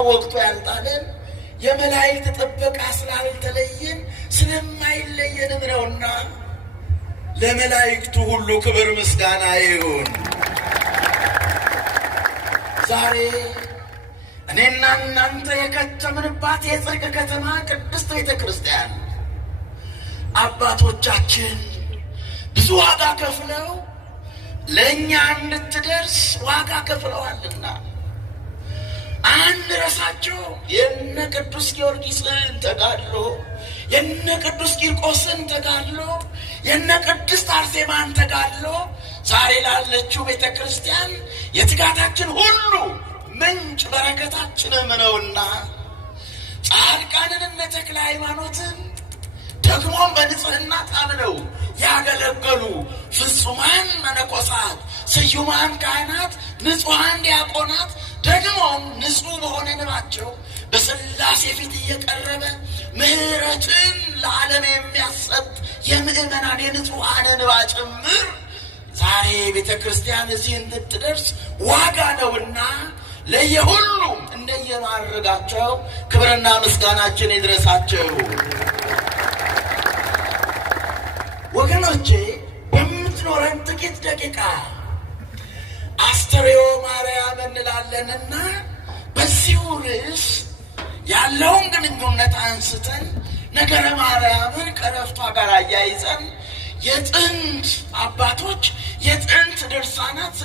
ወቅቱ ያልጣለን የመላእክት ጥበቃ ስላልተለየን ስለማይለየንም ነውና ለመላእክቱ ሁሉ ክብር ምስጋና ይሁን። ዛሬ እኔና እናንተ የከተምንባት የጽድቅ ከተማ ቅድስት ቤተ ክርስቲያን አባቶቻችን ብዙ ዋጋ ከፍለው ለእኛ እንድትደርስ ዋጋ ከፍለዋልና አንድ ረሳቸው የነ ቅዱስ ጊዮርጊስን ተጋድሎ፣ የነ ቅዱስ ቂርቆስን ተጋድሎ፣ የነ ቅድስት አርሴማን ተጋድሎ ዛሬ ላለችው ቤተ ክርስቲያን የትጋታችን ሁሉ ምንጭ በረከታችንም ነውና ጻድቃንን እነ ተክለ ሃይማኖትን ደግሞም በንጽህና ታምነው ያገለገሉ ፍጹማን መነኮሳት፣ ስዩማን ካህናት፣ ንጹሐን ዲያቆናት ደግሞም ንጹሕ በሆነ እንባቸው በሥላሴ ፊት እየቀረበ ምሕረትን ለዓለም የሚያሰጥ የምእመናን የንጹሐን እንባ ጭምር ዛሬ ቤተ ክርስቲያን እዚህ እንድትደርስ ዋጋ ነውና ለየሁሉም እንደየማድረጋቸው ክብርና ምስጋናችን ይድረሳቸው። ወገኖቼ በምትኖረን ጥቂት ደቂቃ አስተርእዮ ማርያም እንላለንና በዚሁ ርዕስ ያለውን ግንኙነት አንስተን ነገረ ማርያምን ከዕረፍቷ ጋር አያይዘን የጥንት አባቶች የጥንት ድርሳናት